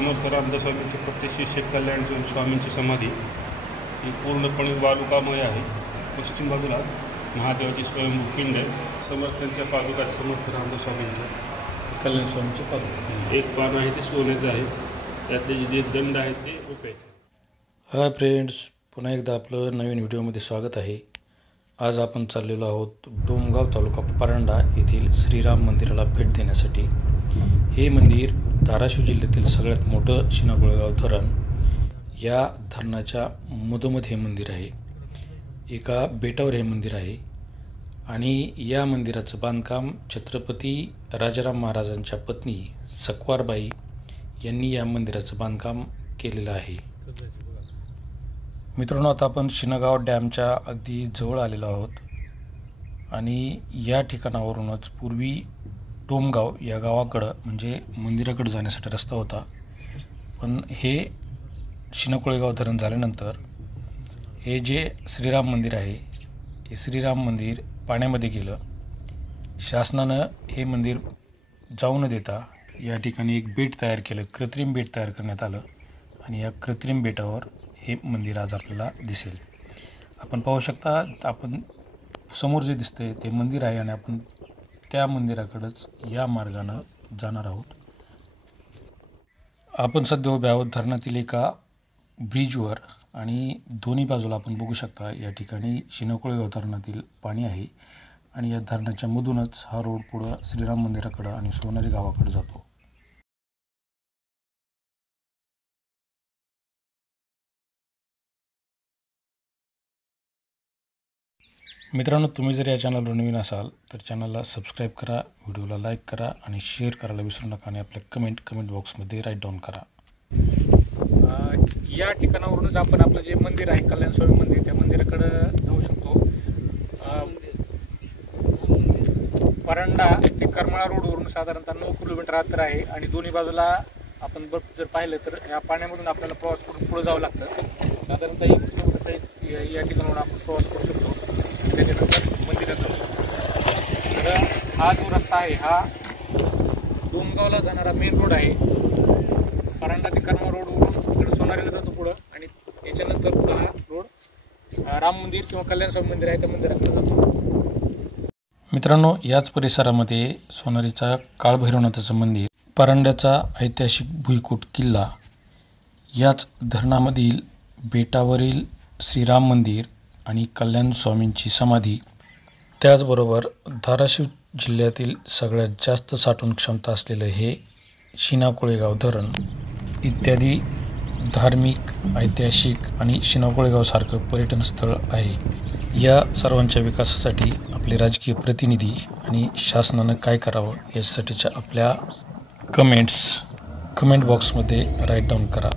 समर्थ रामदास स्वामींचे प्रतिशिष्य कल्याण स्वामींची समाधी ही पूर्णपणे वालुकामय आहे। पश्चिम बाजूला महादेवाची स्वयंभू पिंड आहे। समर्थांच्या पादुका समर्थ रामदास स्वामींच्या कल्याण स्वामींच्या पादुका। एक पान आहे ते सोन्याचं आहे, त्यातले जे दंड आहेत ते रुपयाचे। हाय फ्रेंड्स, पुन्हा एकदा आपलं नवीन व्हिडिओमध्ये स्वागत आहे। आज आपण चाललेलो आहोत डोमगाव तालुका परांडा येथील श्रीराम मंदिराला भेट देण्यासाठी। हे मंदिर धाराशिव जिल्ह्यातील सगळ्यात मोठं शिनाकोळेगाव धरण या धरणाच्या मधोमध हे मंदिर आहे। एका बेटावर हे मंदिर आहे आणि या मंदिराचं बांधकाम छत्रपती राजाराम महाराजांच्या पत्नी सकवारबाई यांनी या मंदिराचं बांधकाम केलेलं आहे। मित्रांनो, आता आपण शिनगाव डॅमच्या अगदी जवळ आलेलो आहोत आणि या ठिकाणावरूनच पूर्वी डोमगाव या गावाकडं म्हणजे मंदिराकडे जाण्यासाठी रस्ता होता, पण हे शिनाकोळेगाव धरण झाल्यानंतर हे जे श्रीराम मंदिर आहे हे श्रीराम मंदिर पाण्यामध्ये गेलं। शासनानं हे मंदिर जाऊ न देता या ठिकाणी एक बेट तयार केलं, कृत्रिम बेट तयार करण्यात आलं आणि या कृत्रिम बेटावर हे मंदिर आज आपल्याला दिसेल। आपण पाहू शकता, आपण समोर जे दिसतंय ते मंदिर आहे आणि आपण त्या मंदिराकडेच या मार्गानं जाणार आहोत। आपण सध्या उभे आहोत धरणातील एका ब्रिजवर आणि दोन्ही बाजूला आपण बघू शकता या ठिकाणी शिनाकोळेगाव धरणातील पाणी आहे आणि या धरणाच्या मधूनच हा रोड पुढं श्रीराम मंदिराकडं आणि सोनारी गावाकडे जातो। मित्रांनो, तुम्ही जर या चॅनलवर नवीन असाल तर चॅनलला सबस्क्राईब करा, व्हिडिओला लाईक करा आणि शेअर करायला विसरू नका आणि आपल्या कमेंट बॉक्समध्ये राईट डाऊन करा। या ठिकाणावरूनच आपण आपलं जे मंदिर आहे कल्याण स्वामी मंदिर त्या मंदिराकडे जाऊ शकतो। परांडा ते करमाळा रोडवरून साधारणतः 9 किलोमीटर अंतर आहे आणि दोन्ही बाजूला आपण जर पाहिलं तर या पाण्यामधून आपल्याला प्रवास करून पुढे जावं लागतं। साधारणतः 1 किलोमीटर या ठिकाणावरून आपण प्रवास करू शकतो। त्याच्यानंतर मंदिरात जाऊ शकतो। तर हा जो रस्ता आहे हा डोमगावला जाणारा मेन रोड आहे। परांडा ते करमाळा रोडवरून इकडे सोनारीला जातो पुढं आणि याच्यानंतर पुढं हा रोड राम मंदिर किंवा कल्याण स्वामी मंदिर आहे त्या मंदिराकडे जातो। मित्रांनो, याच परिसरामध्ये सोनारीचा काळभैरवनाथाचं मंदिर, परांड्याचा ऐतिहासिक भुईकोट किल्ला, याच धरणामधील बेटावरील श्रीराम मंदिर आणि कल्याण स्वामींची समाधी, त्याचबरोबर धाराशिव जिल्ह्यातील सगळ्यात जास्त साठवण क्षमता असलेलं हे शिनाकोळेगाव धरण इत्यादी धार्मिक, ऐतिहासिक आणि शिनाकोळेगावसारखं पर्यटन स्थळ आहे। या सर्वांच्या विकासासाठी आपले राजकीय प्रतिनिधी आणि शासनानं काय करावं यासाठीच्या आपल्या कमेंट बॉक्समध्ये राईट डाऊन करा।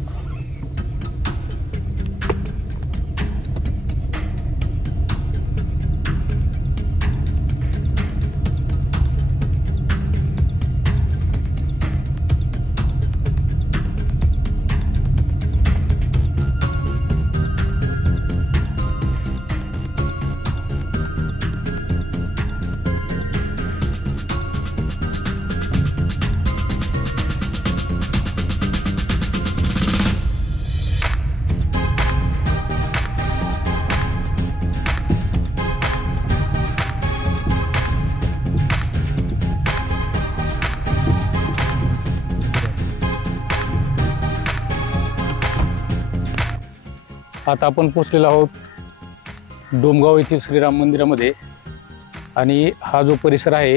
आता आपण पोहोचलेलो आहोत डोमगाव येथील श्रीराम मंदिरामध्ये आणि हा जो परिसर आहे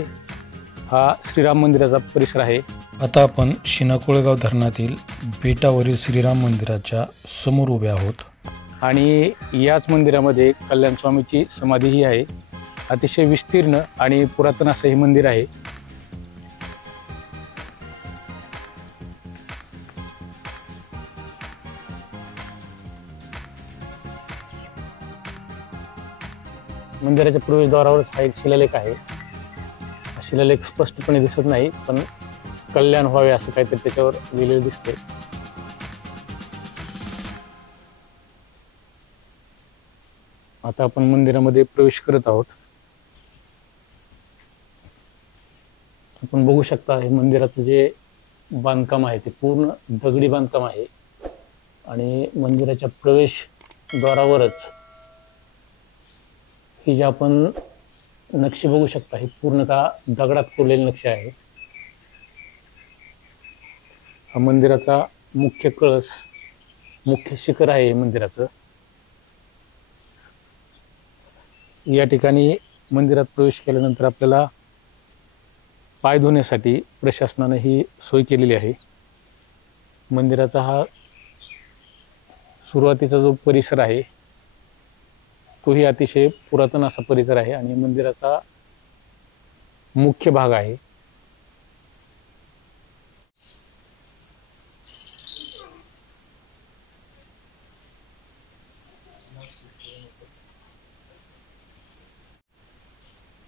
हा श्रीराम मंदिराचा परिसर आहे। आता आपण शिनाकोळेगाव धरणातील बेटावरील श्रीराम मंदिराच्या समोर उभे आहोत आणि याच मंदिरामध्ये कल्याण स्वामीची समाधीही आहे। अतिशय विस्तीर्ण आणि पुरातन असं हे मंदिर आहे। मंदिराच्या प्रवेशद्वारावरच हा एक शिलालेख आहे। शिलालेख स्पष्टपणे दिसत नाही, पण कल्याण व्हावे असं काहीतरी त्याच्यावर लिहिलेलं दिसते। आता आपण मंदिरामध्ये प्रवेश करत आहोत। आपण बघू शकता हे मंदिराचं जे बांधकाम आहे ते पूर्ण दगडी बांधकाम आहे आणि मंदिराच्या प्रवेशद्वारावरच ही जी आपण नक्षी बघू शकता ही पूर्णतः दगडात कोरलेली नक्षी आहे. हा मंदिराचा मुख्य कळस, मुख्य शिखर आहे मंदिराचं. या ठिकाणी मंदिरात प्रवेश केल्यानंतर आपल्याला पाय धुण्यासाठी प्रशासनाने ही सोय केलेली आहे. मंदिराचा हा सुरुवातीचा जो परिसर आहे तोही अतिशय पुरातन असा परिसर आहे आणि मंदिराचा मुख्य भाग आहे.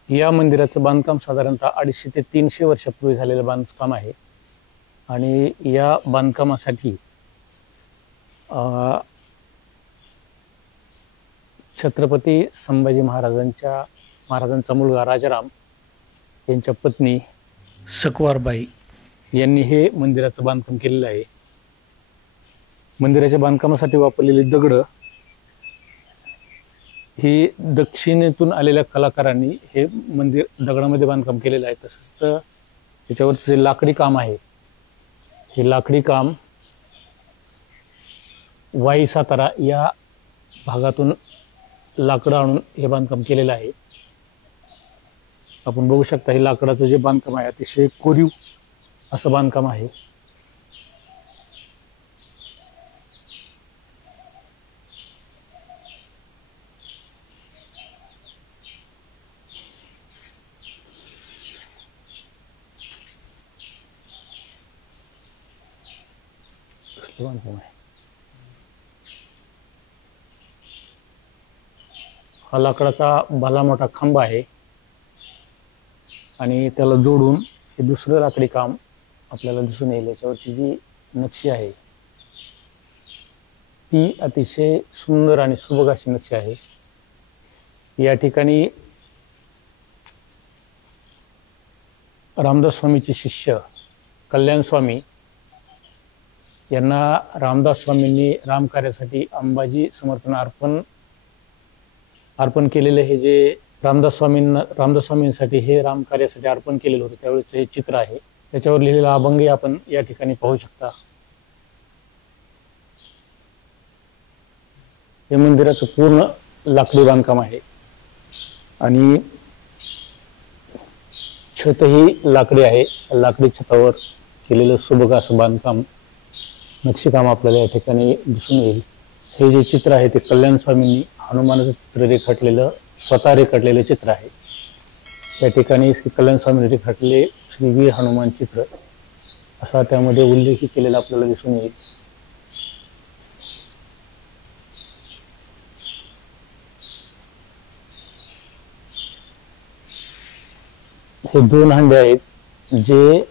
या मंदिराचं बांधकाम साधारणतः 250 ते 300 वर्षापूर्वी झालेलं बांधकाम आहे आणि या बांधकामासाठी छत्रपती संभाजी महाराजांचा मुलगा राजाराम यांच्या पत्नी सकवारबाई यांनी हे मंदिराचं बांधकाम केलेलं आहे. मंदिराच्या बांधकामासाठी वापरलेली दगडं ही दक्षिणेतून आलेल्या कलाकारांनी हे मंदिर दगडामध्ये बांधकाम केलेलं आहे. तसंच त्याच्यावरचं जे लाकडी काम आहे हे लाकडी काम वाई सातारा या भागातून लाकडं आणून हे बांधकाम केलेलं आहे. आपण बघू शकता हे लाकडाचं जे बांधकाम आहे अतिशय कोरीव असं बांधकाम आहे. हा लाकडाचा भला मोठा खांब आहे आणि त्याला जोडून हे दुसरं लाकडी काम आपल्याला दिसून येईल. याच्यावरची जी नक्षी आहे ती अतिशय सुंदर आणि सुबक अशी नक्षी आहे. या ठिकाणी रामदास स्वामीचे शिष्य कल्याण स्वामी यांना रामदास स्वामींनी रामकार्यासाठी अंबाजी समर्थना अर्पण केलेले हे जे रामदास स्वामींसाठी हे रामकार्यासाठी अर्पण केलेलं होतं त्यावेळेच हे चित्र आहे. त्याच्यावर लिहिलेला अभंग आपण या ठिकाणी पाहू शकता. हे मंदिराचं पूर्ण लाकडी बांधकाम आहे आणि छतही लाकडी आहे. लाकडी छतावर केलेलं सुबक असं बांधकाम नक्षीकाम आपल्याला या ठिकाणी दिसून येईल. हे जे चित्र आहे ते कल्याण स्वामींनी हनुमानाचं चित्र रेखाटलेलं स्वतः रेखाटलेलं चित्र आहे. या ठिकाणी श्री कल्याण स्वामींनी रेखाटले श्री वीर हनुमान चित्र असा त्यामध्ये उल्लेख केलेला आपल्याला दिसून येईल. हे 2 हंडे आहेत जे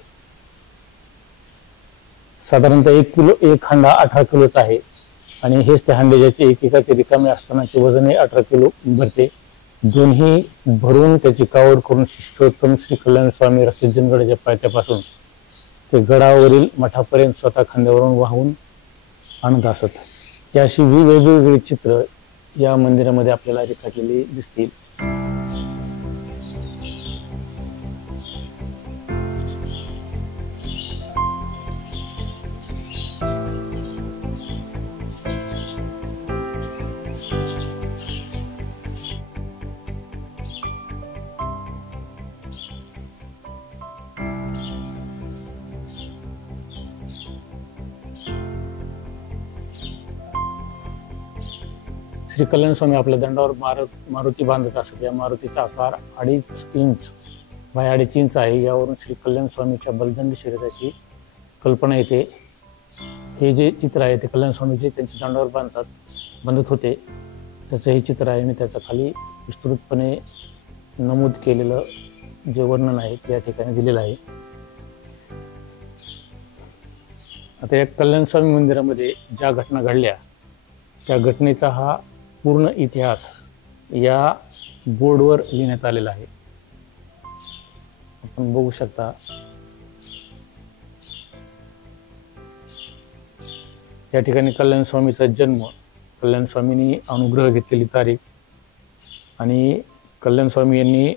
साधारणतः 1 हंडा 18 किलोचा आहे आणि हेच ते हंडे ज्याचे एकेकाचे रिकामे असतानाचे वजन 18 किलो भरते. दोन्ही भरून त्याची कावड करून शिष्योत्तम श्री कल्याण स्वामी रसिद्धनगडाच्या पायथ्यापासून ते गडावरील मठापर्यंत स्वतः खांद्यावरून वाहून आणत असत. याशी वेगवेगळी चित्र या मंदिरामध्ये आपल्याला रेखाटलेली दिसतील. श्री कल्याण स्वामी आपल्या दंडावर मारुती बांधत असत. या मारुतीचा आकार 2.5 इंच बाय 2.5 इंच आहे. यावरून श्री कल्याण स्वामीच्या बलदंड शरीराची कल्पना येते. हे जे चित्र आहे ते कल्याण स्वामीचे त्यांच्या दंडावर बांधत होते त्याचं हे चित्र आहे आणि त्याच्या खाली विस्तृतपणे नमूद केलेलं जे वर्णन आहे ते या ठिकाणी दिलेलं आहे. आता या कल्याण स्वामी मंदिरामध्ये ज्या घटना घडल्या त्या घटनेचा हा पूर्ण इतिहास या बोर्डवर लिहिण्यात आलेला आहे. आपण बघू शकता या ठिकाणी कल्याण स्वामीचा जन्म, कल्याण स्वामींनी अनुग्रह घेतलेली तारीख आणि कल्याण स्वामी यांनी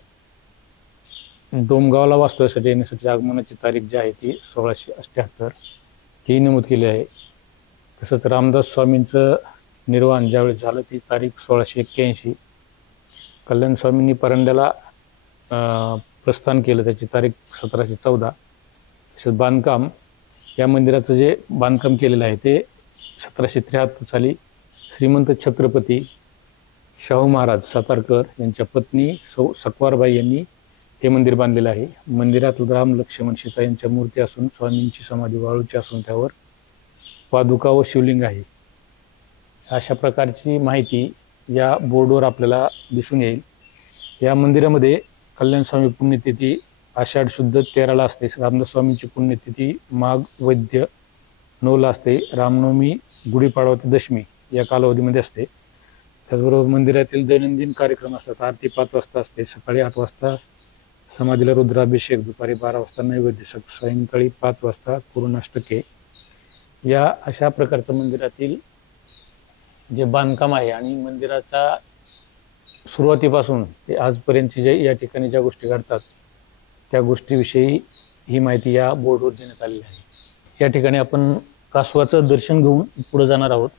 डोमगावला वास्तव्यासाठी येण्यासाठी आगमनाची तारीख जी आहे ती 1678 ही नमूद केली आहे. तसंच रामदास स्वामींचं निर्वाण ज्यावेळेस झालं ती तारीख 1681. कल्याण स्वामींनी परंड्याला प्रस्थान केलं त्याची तारीख 1714. तसेच बांधकाम, या मंदिराचं जे बांधकाम केलेलं आहे ते 1773 साली श्रीमंत छत्रपती शाहू महाराज सातारकर यांच्या पत्नी सौ सकवारबाई यांनी हे मंदिर बांधलेलं आहे. मंदिरात राम, लक्ष्मण, सीता यांच्या मूर्ती असून स्वामींची समाधी वाळूची असून त्यावर पादुका व शिवलिंग आहे. अशा प्रकारची माहिती या बोर्डवर आपल्याला दिसून येईल. या मंदिरामध्ये कल्याण स्वामी पुण्यतिथी आषाढ शुद्ध 13ला असते. रामदास स्वामींची पुण्यतिथी माघ वैद्य 9ला असते. रामनवमी, गुढीपाडवा ते दशमी या कालावधीमध्ये असते. त्याचबरोबर मंदिरातील दैनंदिन कार्यक्रम असतात. आरती 5 वाजता असते, सकाळी 8 वाजता समाधीला रुद्राभिषेक, दुपारी 12 वाजता नैवेद्य, सायंकाळी 5 वाजता पूर्णाष्टके. या अशा प्रकारचं मंदिरातील जे बांधकाम आहे आणि मंदिराच्या सुरुवातीपासून ते आजपर्यंतची जे या ठिकाणी ज्या गोष्टी घडतात त्या गोष्टीविषयी ही माहिती या बोर्डवर देण्यात आलेली आहे. या ठिकाणी आपण कासवाचं दर्शन घेऊन पुढे जाणार आहोत.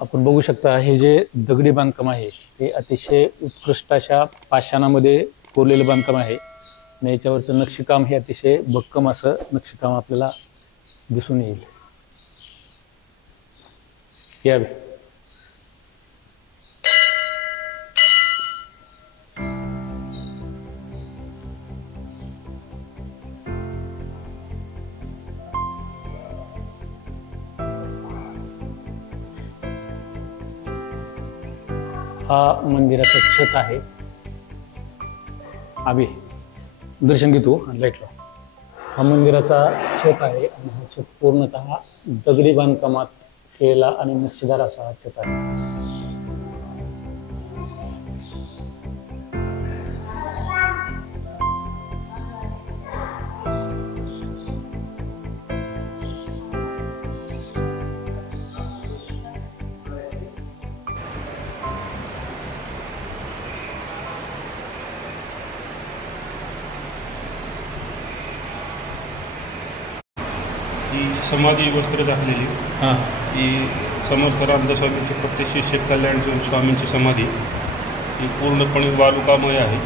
आपण बघू शकता हे जे दगडी बांधकाम आहे ते अतिशय उत्कृष्ट अशा पाषाणामध्ये कोरलेलं बांधकाम आहे आणि याच्यावरचं नक्षीकाम हे अतिशय भक्कम असं नक्षीकाम आपल्याला दिसून येईल. यावे हा मंदिराचं छत आहे. आबी दर्शन घेतो आणि लाईट लाव. हा मंदिराचा छत आहे आणि हा छत पूर्णतः दगडी बांधकामात केलेला आणि नक्षीदार असा हा छत आहे. ही समाधी वस्त्र झाकलेली ही समर्थ रामदास स्वामींचे पत्ते शिष्य कल्याणजोन स्वामींची समाधी ही पूर्णपणे वालुकामय आहे.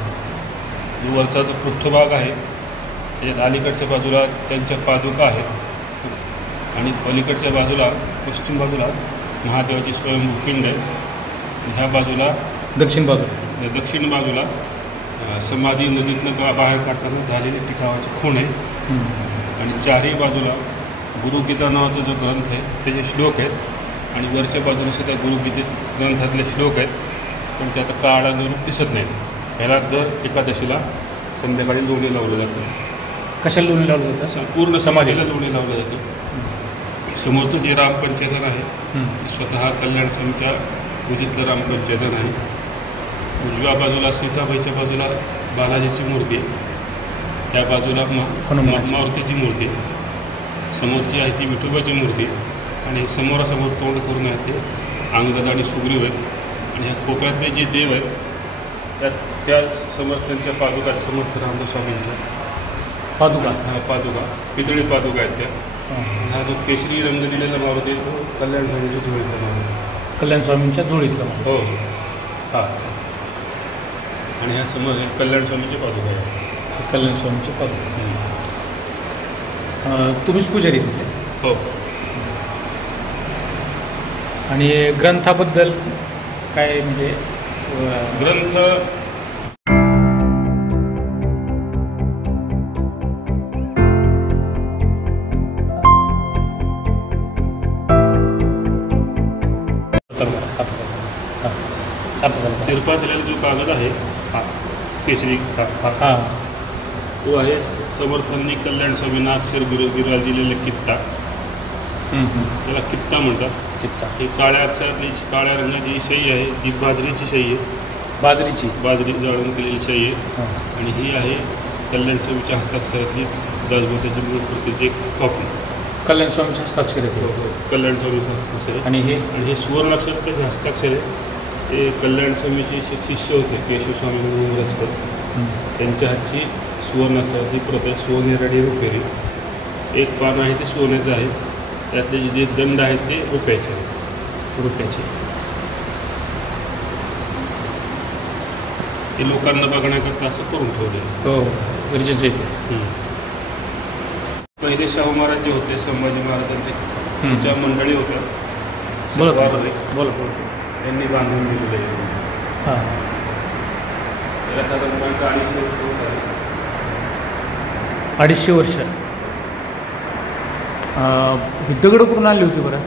जो वरचा जो पृष्ठभाग आहे त्याच्यात अलीकडच्या बाजूला त्यांच्या पादुका आहेत आणि पलीकडच्या बाजूला पश्चिम बाजूला महादेवाची स्वयंभू पिंड आहे. ह्या बाजूला दक्षिण बाजूला समाधी नदीतनं बाहेर काढताना झालेली टिठावाची खूण आहे आणि चारही बाजूला गुरुगीता नावाचा जो ग्रंथ आहे त्याचे श्लोक आहेत आणि वरच्या बाजूला सुद्धा गुरुगीतेत ग्रंथातले श्लोक आहेत पण ते आता काळानं रूप दिसत नाहीत. ह्याला दर एकादशीला संध्याकाळी लोणी लावलं जातं. कशाला लोणी लावलं जातं? संपूर्ण समाधीला लोणी लावलं जातं. समोरचं जे रामपंचेतन आहे स्वतः कल्याण स्वामीच्या पूजितलं रामपंचेतन आहे. उजव्या बाजूला सीताबाईच्या बाजूला बालाजीची मूर्ती आहे. त्या बाजूला मारुतीची मूर्ती आहे. समोरची आहे ती विठोबाची मूर्ती आणि समोरासमोर तोंड करून आहे ते अंगद आणि सुग्रीव आहेत आणि ह्या कोपऱ्यातले जे देव आहेत त्या समर्थांच्या पादुका आहेत. समर्थ रामदास स्वामींच्या पादुका पितळी पादुका आहेत त्या. हा जो केशरी रंग दिलेला मारुती आहे तो कल्याण स्वामींच्या झोळीतला मारुती. कल्याण स्वामींच्या झोळीतला हो हां. आणि ह्या समोर कल्याण स्वामीची पादुका आहे. कल्याण स्वामीची पादुका. तुम्हीच पुजारी तिथे? हो. आणि ग्रंथाबद्दल काय म्हणजे ग्रंथ तिरपा झालेला जो कागद आहे केसरी तो आहे समर्थांनी कल्याण स्वामींना अक्षर गिरवायला दिलेला कित्ता. त्याला कित्ता म्हणतात. कित्ता ही काळ्या अक्षरातली काळ्या रंगाची सही आहे ती बाजरीची सही आहे. बाजरी जाळून केलेली शाई आहे. हां. आणि ही आहे कल्याण स्वामीच्या हस्ताक्षरातली दासबोधाची मूळ प्रतीची एक कॉपी. कल्याण स्वामीचे हस्ताक्षर येते. कल्याण स्वामीचं हस्ताक्षर आहे. आणि हे हे सुवर्णाक्षर त्याचे हस्ताक्षर आहे. ते कल्याण स्वामीचे शिष्य होते केशव स्वामी म्हणून उमरजकर. त्यांच्या हातची सुवर्णाक्षरातली प्रत आहे. सोनेरडी रुपेरी. एक पान आहे ते सोन्याचं आहे. त्यातले जे दंड आहेत ते रुपयाचे आहेत. ते लोकांना बघण्याकरता असं करून ठेवलेलं. हो गरजेचं आहे. पहिले शाहू महाराज जे होते संभाजी महाराजांचे ज्या मंडळी होत्या बोला त्यांनी बांधून दिलेलं आहे. हां. त्याला साधारणतः 250 वर्ष होत आहे. 250 वर्ष. ही दगडं कुठून आणली होती बरं?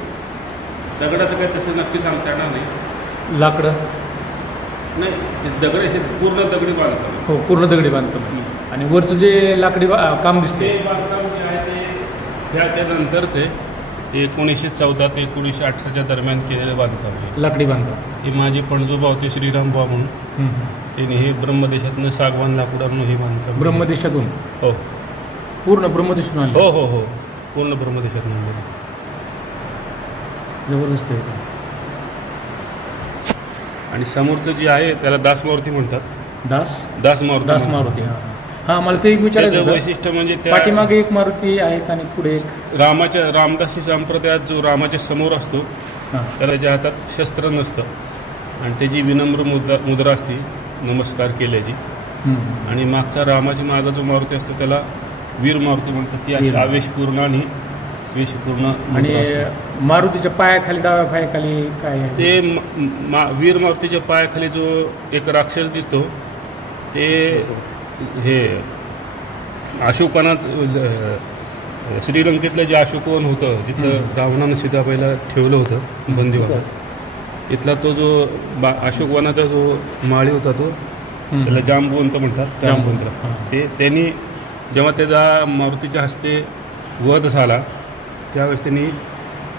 दगडाचं काही तसं नक्की सांगता येणार नाही. लाकडं नाही, हे दगड हे पूर्ण दगडी बांधकाम. हो पूर्ण दगडी बांधकाम. आणि वरचं जे लाकडी काम दिसते ते बांधकाम जे आहे ते त्यानंतरच आहे. 1914 ते 1918च्या दरम्यान केलेलं बांधकाम आहे. लाकडी बांधकाम. हे माझे पणजोबा होते श्रीराम बुवा म्हणून. त्यांनी हे ब्रह्मदेशातनं सागवान लाकूडावरून हे बांधकाम. ब्रह्मदेशातून? हो पूर्ण ब्रह्मदेशातून आणलं? हो हो हो पूर्ण ब्रह्मदेशातून आणलं. जबरदस्त आहे. आणि समोरचं जे आहे त्याला दासमारुती म्हणतात. दासमारुती. हां मला ते एक विचारायचं होतं. वैशिष्ट्य म्हणजे पाठीमागे एक मारुती आहेत आणि पुढे एक रामदासी संप्रदायात जो रामाच्या समोर असतो त्याला त्याच्या हातात शस्त्र नसतं आणि त्याची विनम्र मुद्रा असते नमस्कार केल्याची. आणि मागचा रामाच्या मागा जो मारुती असतो त्याला वीर मारुती म्हणतात. ती अशी आवेशपूर्ण आणि द्वेषपूर्ण. आणि मारुतीच्या पायाखाली डाव्या पायाखाली काय आहे? ते वीर मारुतीच्या पायाखाली जो एक राक्षस दिसतो ते हे अशोकवनात श्रीलंकेतलं जे अशोकवन होतं जिथं रावणानं सीताबाईला ठेवलं होतं बंदिवानात. तिथला तो जो अशोकवनाचा जो माळी होता तो त्याला जांबुवंत म्हणतात. जांबुवंतला ते त्यांनी जेव्हा त्याचा मारुतीच्या हस्ते वध झाला त्यावेळेस त्यांनी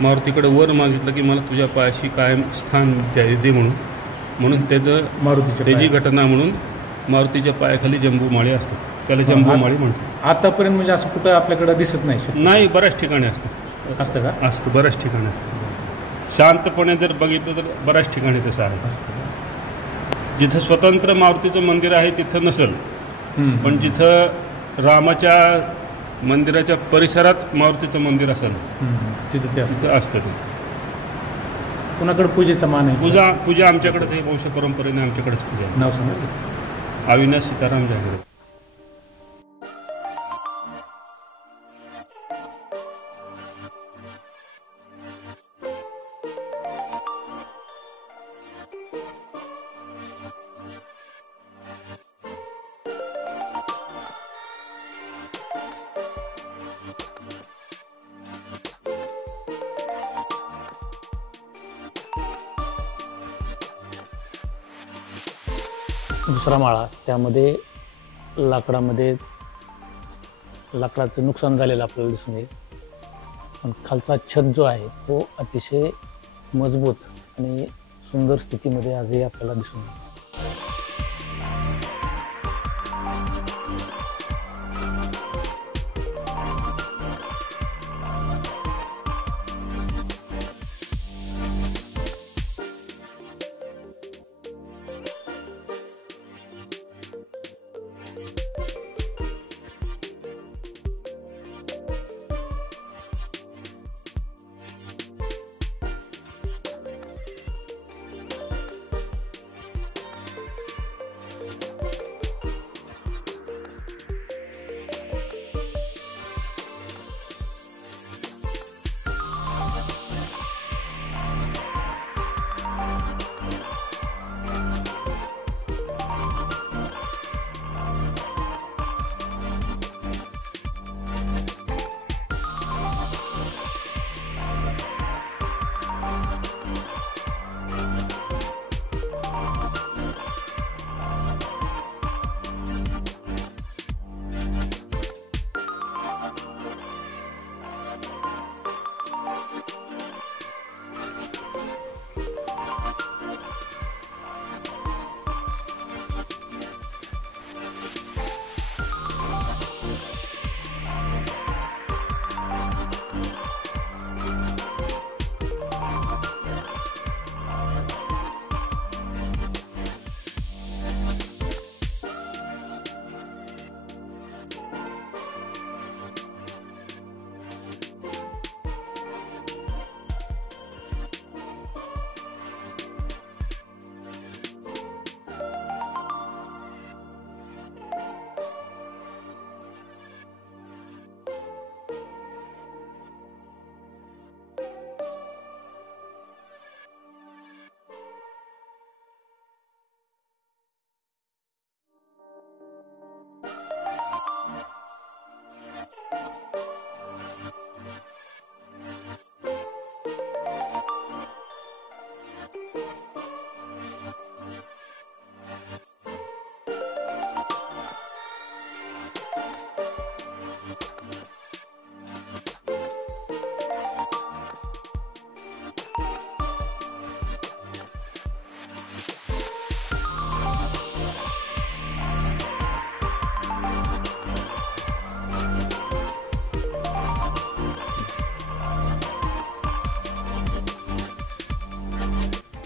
मारुतीकडे वर मागितलं की मला तुझ्या पायाशी कायम स्थान दे म्हणून त्याची घटना म्हणून मारुतीच्या पायाखाली जंबूमाळी असतो. त्याला जंबूमाळी म्हणतात. आतापर्यंत म्हणजे असं कुठं आपल्याकडे दिसत नाही? बऱ्याच ठिकाणी असतं. असतं का? असतं, बऱ्याच ठिकाणी असतं. शांतपणे जर बघितलं तर बऱ्याच ठिकाणी तसं आहे. जिथं स्वतंत्र मारुतीचं मंदिर आहे तिथं नसेल, पण जिथं रामाच्या मंदिराच्या परिसरात मारुतीचं मंदिर असेल तिथं ते असतं. ते कुणाकडे पूजेचा मान आहे? पूजा आमच्याकडेच आहे. वंश परंपरेने आमच्याकडेच पूजा आहे. नाव सांगा. अविनाश सीताराम जागरे. दुसरा माळा, त्यामध्ये लाकडाचं नुकसान झालेलं आपल्याला दिसून येईल. पण खालचा छत जो आहे तो अतिशय मजबूत आणि सुंदर स्थितीमध्ये आजही आपल्याला दिसून येईल.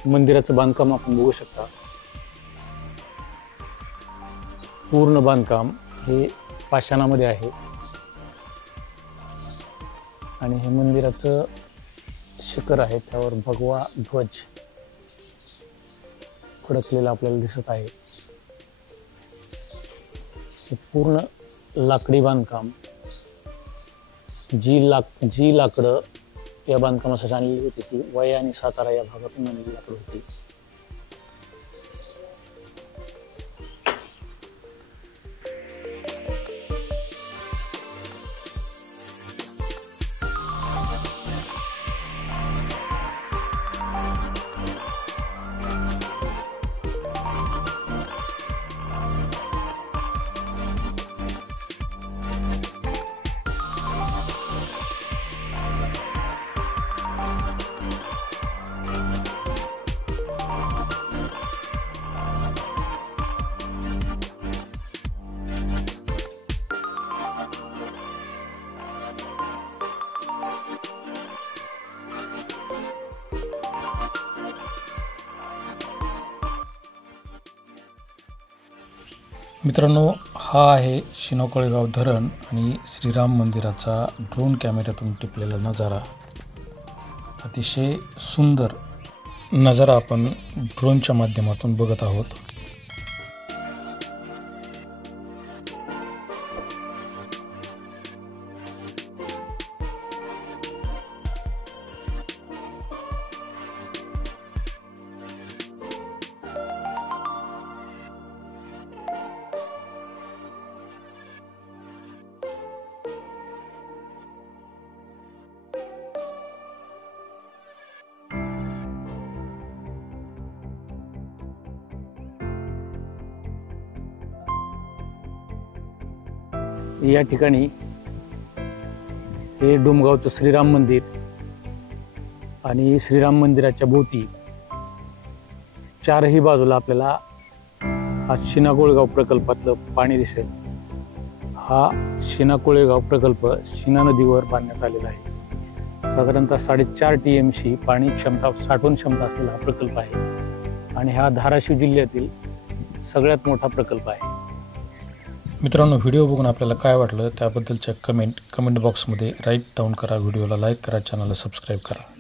मंदिराचं बांधकाम आपण बघू शकता। पूर्ण बांधकाम हे पाषाणामध्ये आहे आणि हे मंदिराचं शिखर आहे, त्यावर भगवा ध्वज फडकलेला आपल्याला दिसत आहे। हे पूर्ण लाकडी बांधकाम, जी लाकडं या बांधकामासाठी आणलेली होती ती वया आणि सातारा या भागातून आणलेली लाकडं होती। मित्रांनो, हा आहे शिनाकोळेगाव धरण आणि श्रीराम मंदिराचा ड्रोन कॅमेऱ्यातून टिपलेला नजारा। अतिशय सुंदर नजारा आपण ड्रोनच्या माध्यमातून बघत आहोत। या ठिकाणी हे डोमगावचं श्रीराम मंदिर आणि श्रीराम मंदिराच्या भोवती चारही बाजूला आपल्याला हा शिनाकोळेगाव प्रकल्पातलं पाणी दिसेल। हा शिनाकोळेगाव प्रकल्प शिना नदीवर बांधण्यात आलेला आहे। साधारणतः 4.5 TMC पाणी साठवण क्षमता असलेला हा प्रकल्प आहे आणि हा धाराशिव जिल्ह्यातील सगळ्यात मोठा प्रकल्प आहे। मित्रांनो, व्हिडिओ बघून आपल्याला काय वाटलं त्याबद्दलच्या कमेंट बॉक्समध्ये राईट डाऊन करा, व्हिडिओला लाईक करा, चॅनलला सबस्क्राईब करा।